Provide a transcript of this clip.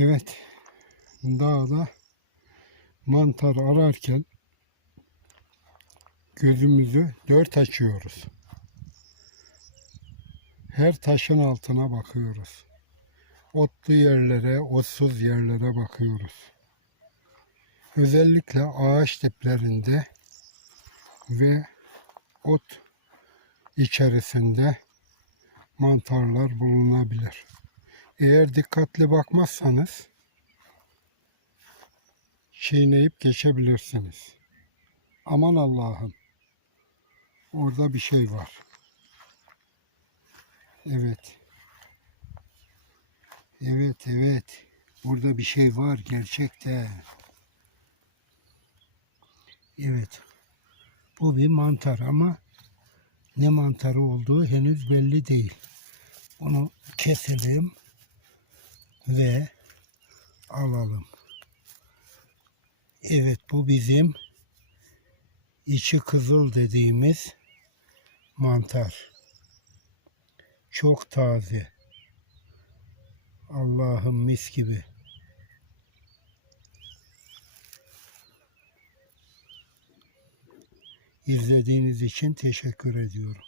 Evet. Dağda mantar ararken gözümüzü dört açıyoruz. Her taşın altına bakıyoruz. Otlu yerlere, otsuz yerlere bakıyoruz. Özellikle ağaç diplerinde ve ot içerisinde mantarlar bulunabilir. Eğer dikkatli bakmazsanız çiğneyip geçebilirsiniz. Aman Allah'ım. Orada bir şey var. Evet. Evet, evet. Burada bir şey var gerçekte. Evet. Bu bir mantar ama ne mantarı olduğu henüz belli değil. Onu keselim ve alalım. Evet bu bizim içi kızıl dediğimiz mantar. Çok taze. Allah'ım mis gibi. İzlediğiniz için teşekkür ediyorum.